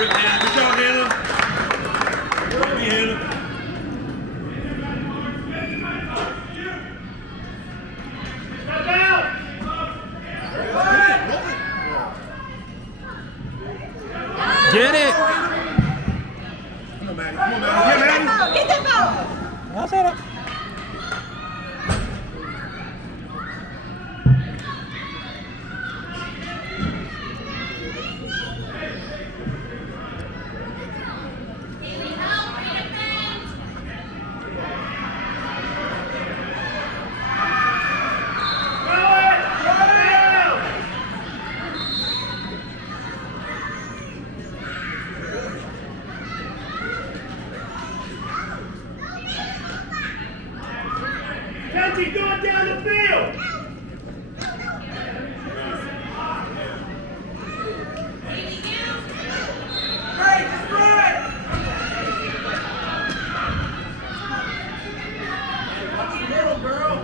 Good job, Hannah. Good me, Hannah. Get it! Come on, Maddie. Come on, Maddie. Get Maddie. Get that ball! That's it. Kenzie going down the field. Great, just great. Watch the middle, girl.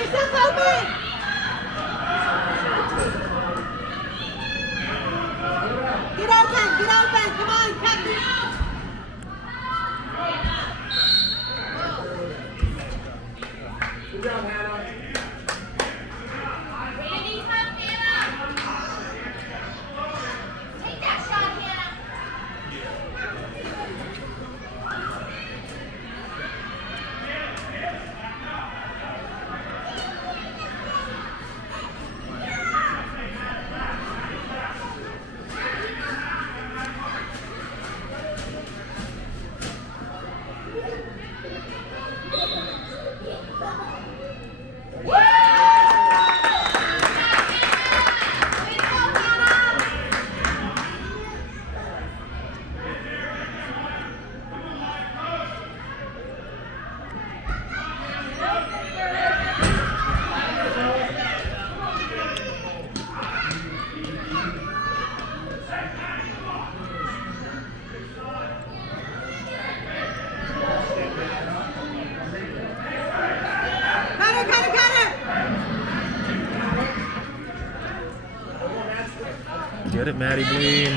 Yourself open! Get open! Get open! Come on, Captain! Good job, Hannah. Randy, come, Hannah! Take that shot, Hannah! Get it, Maddie Bleem.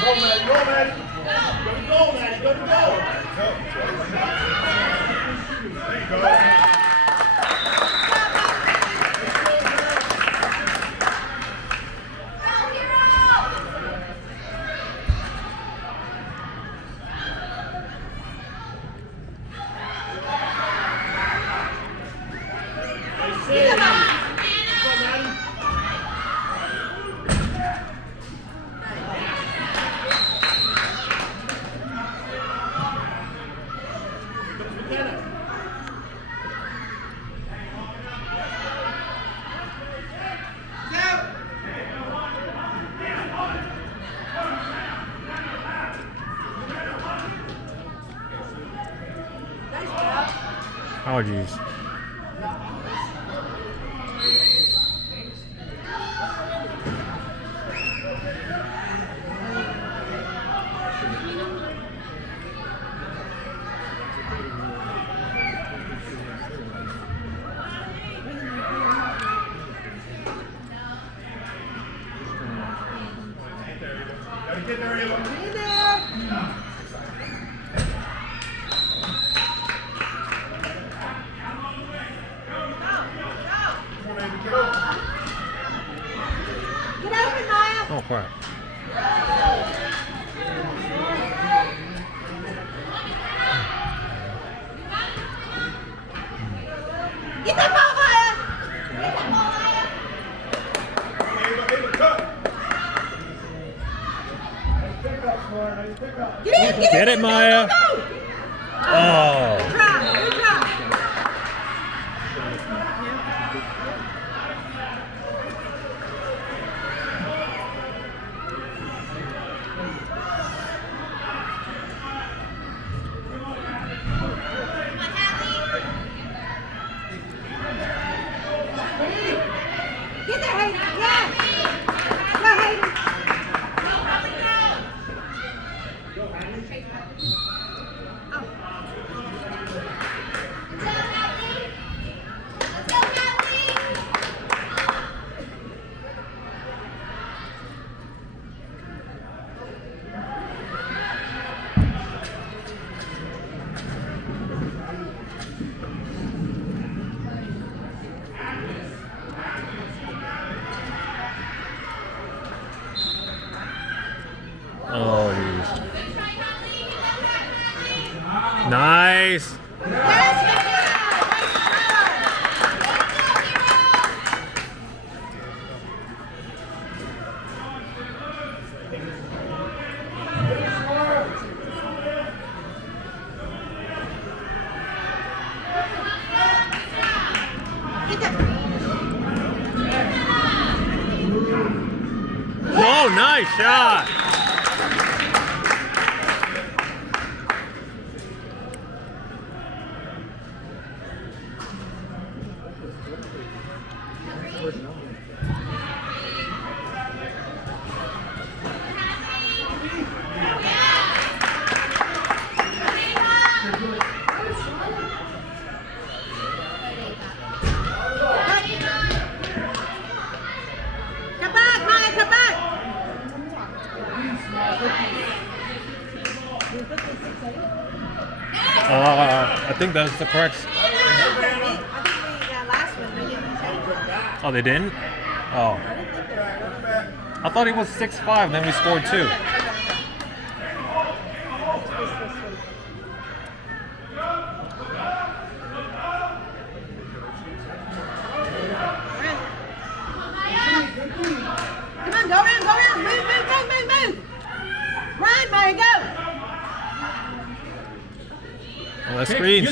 Go, Maddie. Go, Maddie. Go, Maddie. Go, There you go. Oh, geez. Get there, Hannah. Get there! Get open, Maya! Oh, crap. Get that ball, Maya! Get that ball, Maya! Ava, cut. Get it, Maya. Go, go, go. Oh. Good try, good try. Get there, Hayden. Yeah. Go, Hayden. Oh. Nice. Yes, Shakira! Get that. Oh, nice shot. Come back, Maya, come back! I think that's the correct. I think the last one, we didn't change it. Oh, they didn't? Oh. I thought it was 6-5, then we scored 2. Come on, go around, move. Run, Maya, go! Oh, screen.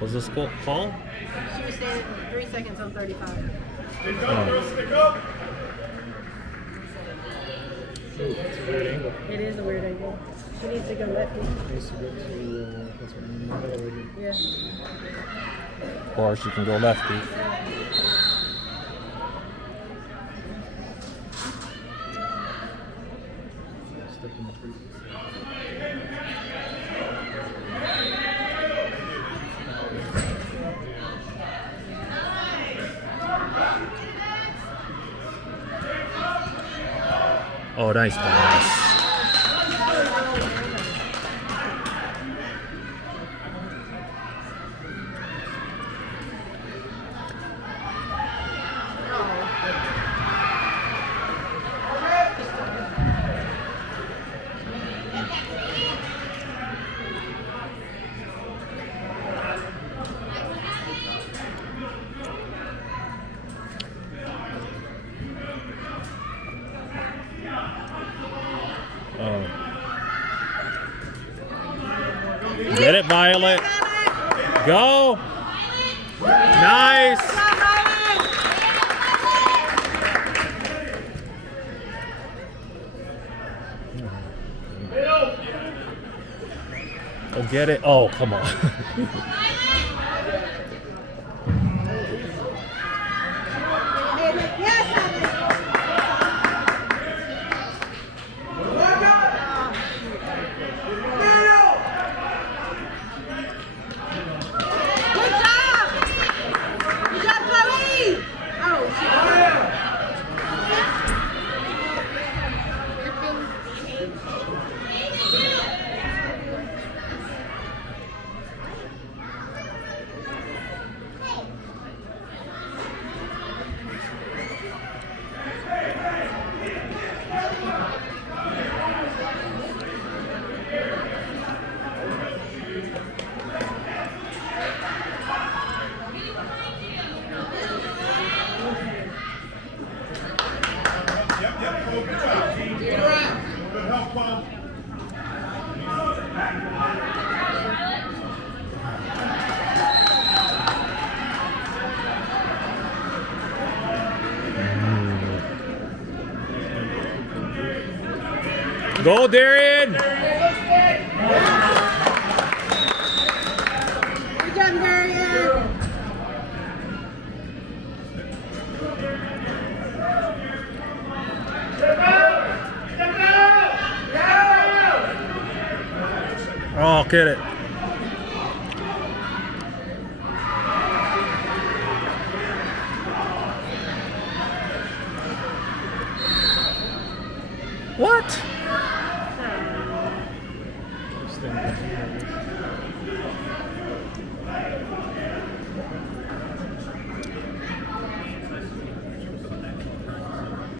Was this call? She was standing 3 seconds on 35. Stick up, girl, stick up. It is a weird angle. She needs to go lefty. Yeah. Or she can go lefty. Oh, nice pass. Oh. Get it, Violet. Go. Nice. Oh, get it. Oh, come on. Go, Darian! Good job, Darian! Oh, get it. What?